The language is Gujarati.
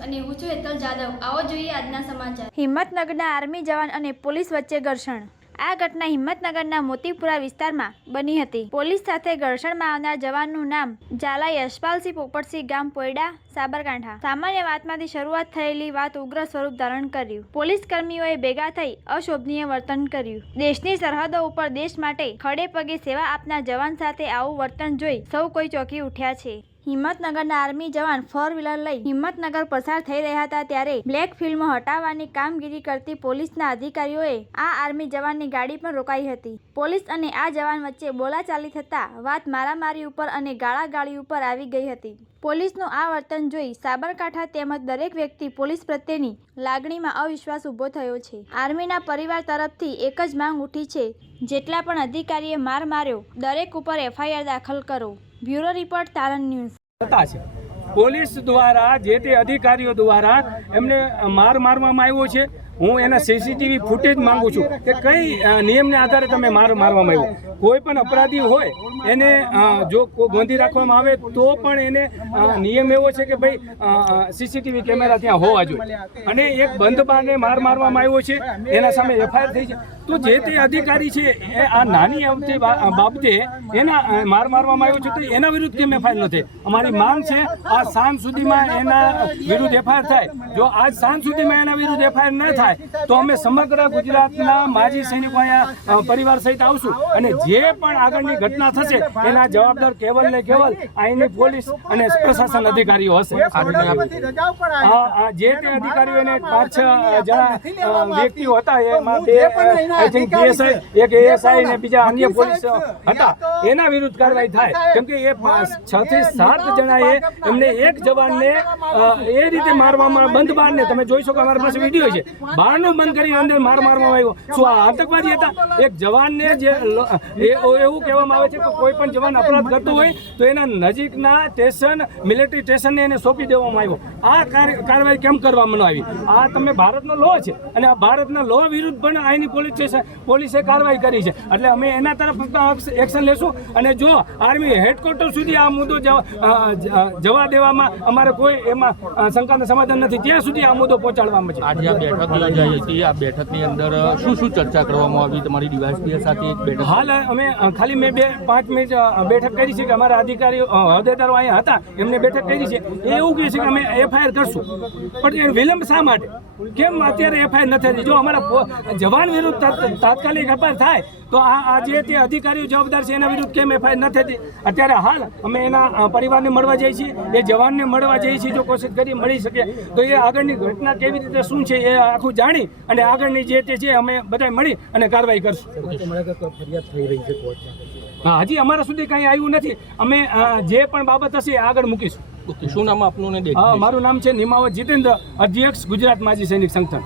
અને હું છું હેતલ જાદવ. આવો જોઈએ આજના સમાચાર. હિંમતનગરના આર્મી જવાન અને પોલીસ વચ્ચે ઘર્ષણ. આ ઘટના હિંમતનગરના મોતીપુરા વિસ્તારમાં બની હતી. પોલીસ સાથે ઘર્ષણમાં આવનાર જવાનનું નામ ઝાલા યશપાલસિંહ પોપટસિંહ ગામ પોયડા, સાબરકાંઠા. સામાન્ય વાતમાંથી શરૂઆત થયેલી વાત ઉગ્ર સ્વરૂપ ધારણ કર્યું. પોલીસ કર્મીઓએ ભેગા થઈ અશોભનીય વર્તન કર્યું. દેશની સરહદો ઉપર દેશ માટે ખડે પગે સેવા આપનાર જવાન સાથે આવું વર્તન જોઈ સૌ કોઈ ચોંકી ઉઠ્યા છે. હિંમતનગરના આર્મી જવાન ફોર વ્હીલર લઈ હિંમતનગર પસાર થઈ રહ્યા હતા ત્યારે બ્લેક ફિલ્મ હટાવવાની કામગીરી કરતી પોલીસના અધિકારીઓએ આ આર્મી જવાનની ગાડી પણ રોકાઈ હતી. પોલીસ અને આ જવાન વચ્ચે બોલાચાલી થતા વાત મારામારી ઉપર અને ગાળાગાળી ઉપર આવી ગઈ હતી. પોલીસનું આ વર્તન જોઈ સાબરકાંઠા તેમજ દરેક વ્યક્તિ પોલીસ પ્રત્યેની લાગણીમાં અવિશ્વાસ ઊભો થયો છે. આર્મીના પરિવાર તરફથી એક જ માંગ ઉઠી છે, જેટલા પણ અધિકારીએ માર માર્યો, દરેક ઉપર એફઆઈઆર દાખલ કરો. બ્યુરો રિપોર્ટ તારણ ન્યૂઝ. છે. પોલીસ દ્વારા, જે તે અધિકારીઓ દ્વારા એમને માર મારવામાં આવ્યો છે. હું એના સીસીટીવી ફૂટેજ માંગુ છું કે કઈ નિયમને આધારે તમે માર મારવામાં આવ્યો. કોઈ પણ અપરાધી હોય, એને જો ગોંધી રાખવામાં આવે તો પણ એને નિયમ એવો છે કે ભાઈ સીસીટીવી કેમેરા ત્યાં હોવા જોઈએ. અને એક બંધ માર મારવામાં આવ્યો છે, એના સામે એફઆઈઆર થઈ છે. તો જે તે અધિકારી છે, એ આ નાની બાબતે એના માર મારવામાં આવ્યો છે તો એના વિરુદ્ધ કેમ એફઆઈઆર ન થઈ? અમારી માંગ છે, આ સાંજ સુધીમાં એના વિરુદ્ધ એફઆઈઆર થાય જો આજ સાંજ સુધીમાં એના વિરુદ્ધ એફઆઈઆર ન થાય તો અમે સમગ્ર ગુજરાતના માજી સૈનિકો પરિવાર સહિત આવશું અને જે પણ આગળની ઘટના થશે એના જવાબદાર કેવલ ને કેવલ અહીંની પોલીસ અને પ્રશાસન અધિકારીઓ હશે જે તે અધિકારીઓ એને પાંચ છ જણા વ્યક્તિઓ હતા એમાં બે આઈ થિંક પીએસઆઈ એક એએસઆઈ ને બીજા અન્ય પોલીસ હતા એના વિરુદ્ધ કાર્યવાહી થાય કેમ કે એ છ થી સાત જણાએ એમને એક જવાનને એ રીતે મારવામાં બંધ બારને તમે જોઈ શકો અમારી પાસે વીડિયો છે. બારનું બંધ કરી અંદર માર મારવામાં આવ્યો. શું આ આતંકવાદી હતા? એક જવાનને જે એવું કહેવામાં આવે છે કે કોઈ પણ જવાન અપરાધ કરતો હોય તો એના નજીકના સ્ટેશન મિલિટરી સ્ટેશનને એને સોંપી દેવામાં આવ્યો. આ કાર્ય- કાર્યવાહી કેમ કરવામાં આવી? આ તમે ભારતનો લો છે અને આ ભારતના લો વિરુદ્ધ પણ અહીંની પોલીસ સ્ટેશન પોલીસે કાર્યવાહી કરી છે. એટલે અમે એના તરફ એક્શન લેશું. અને જો આર્મી હેડક્વાર્ટર સુધી આ મુદ્દો જવા અ, દેવામાં અમારે કોઈ એમાં શંકાનું સમાધાન નથી. ત્યાં સુધી આ મુદ્દો પહોંચાડવામાં છે. આજે આ બેઠક યોજાઈ હતી આ બેઠકની અંદર શું શું ચર્ચા કરવામાં આવી? તમારી ડીવાયસપી સાથે બેઠક હાલ અમે ખાલી મેં બે પાંચ મિનિટ બેઠક કરી છે કે અમારા અધિકારીઓ હોદ્દેદારો અહીંયા હતા એમને બેઠક કરી છે. એ એવું કહે છે કે અમે એફઆઈઆર કરશું. પણ એ વિલંબ શા માટે? કેમ અત્યારે એફઆઈઆર નથી જો અમારા જવાન વિરુદ્ધ તાત્કાલિક એફઆઈઆર થાય તો આ આ જે તે અધિકારીઓ જવાબદાર છે એના વિરુદ્ધ કેમ એફઆઈઆર ન થતી? અત્યારે હાલ અમે એના પરિવારને મળવા જઈએ છીએ એ જવાનને મળવા જઈએ છીએ જો કોશિશ કરી મળી શકે તો એ આગળની ઘટના કેવી રીતે શું છે એ આખું જાણી અને આગળની જે તે છે અમે બધા મળી અને કાર્યવાહી કરશું. હા હજી અમારા સુધી કંઈ આવ્યું નથી. અમે જે પણ બાબત હશે એ આગળ મૂકીશું. શું નામ આપનું મારું નામ છે નિમાવત જીતેન્દ્ર અધ્યક્ષ ગુજરાત માજી સૈનિક સંગઠન.